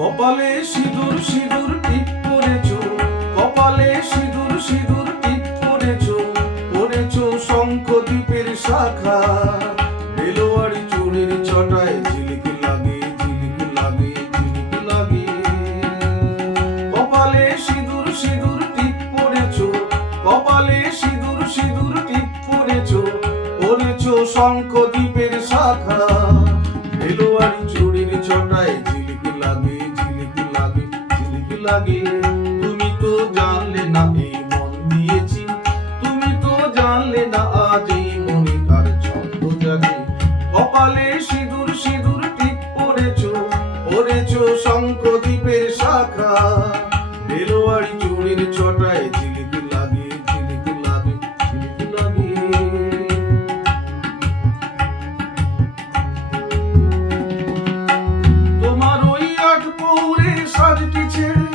কপালে সিঁদুর সিঁদুর টিপ পরেছো, কপালে সিঁদুর সিঁদুর টিপ পরেছো, পরেছো শঙ্খদ্বীপের শাখা। বেলোয়ারি চুড়ির চটায় ঝিলিক লাগে, ঝিলিক লাগে, ঝিলিক লাগে। কপালে সিঁদুর সিঁদুর টিপ পরেছো, কপালে সিঁদুর সিঁদুর টিপ পরেছো, পরেছো শঙ্খদ্বীপের শাখা। বেলোয়ারি চুড়ির চটায় ঝিলিক লাগে, ঝিলিক লাগে, ঝিলিক লাগে। তুমি তো জানলে না এই মন দিয়েছি, তুমি তো জানলে না আজ এই মনে কার ছন্দ জাগে। কপালে সিঁদুর সিঁদুর টিপ পরেছো, পরেছো শঙ্খদ্বীপের শাখা। বেলোয়ারি চুড়ির চটায় ঝিলিক লাগে, ঝিলিক লাগে, ঝিলিক লাগে। সাজটি ছেড়ে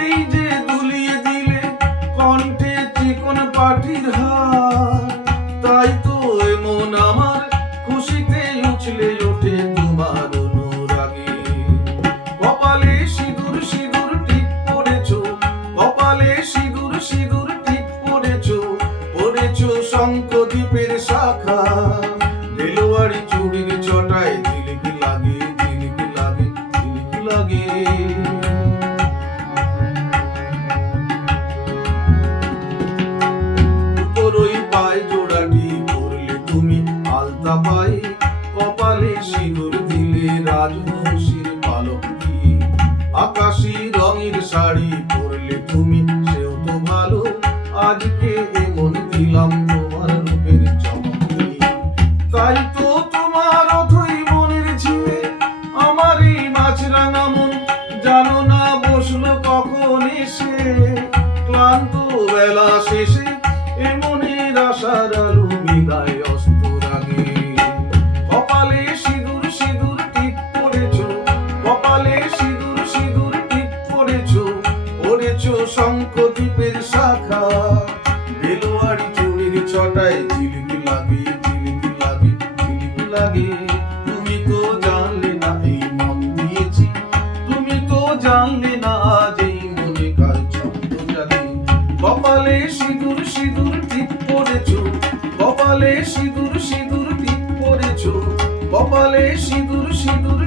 এই যে দুলিয়ে দিলে কণ্ঠে চিকন পাটির হার। তাই তো এমন আমার খুশিতে উছলে ওঠে তোমার অনুরাগে। কপালে সিঁদুর সিঁদুর টিপ পরেছো, কপালে সিঁদুর সিঁদুর টিপ পরেছো, পরেছো শঙ্খদ্বীপের শাখা। বেলোয়ারি চুড়ির চটায় ঝিলিক লাগে, ঝিলিক লাগে, ঝিলিক লাগে। তুমি আলতা পায়ে কপালে সিঁদুর দিলে রাজবংশীর পালক দিয়ে। আকাশী রঙের শাড়ি পরলে তুমি, সেও তো ভালো। আজকে এমন দিলাম তোমার রূপের চমক দিয়ে। তাই তো তোমার অথই মনের ঝিলে আমার এই মাছরাঙা মন জানো না বসলো কখন এসে। ক্লান্ত বেলা শেষে এ মনের আশার আলো বিদায় অস্তর আগে। কপালে সিঁদুর সিঁদুর টিপ পরেছো, কপালে সিঁদুর সিঁদুর টিপ পরেছো, পরেছো শঙ্খদ্বীপের শাখা। বেলোয়ারি চুড়ির চটায় ঝিলিক লাগে, ঝিলিক লাগে, ঝিলিক লাগে। তুমি তো জানলে না এই মন দিয়েছি, তুমি তো জানলে না আজ এই মনে কার ছন্দ জাগে। কপালে সিঁদুর সিঁদুর টিপ পরেছো, কপালে সিঁদুর সিঁদুর টিপ পরেছো, কপালে সিঁদুর সিঁদুর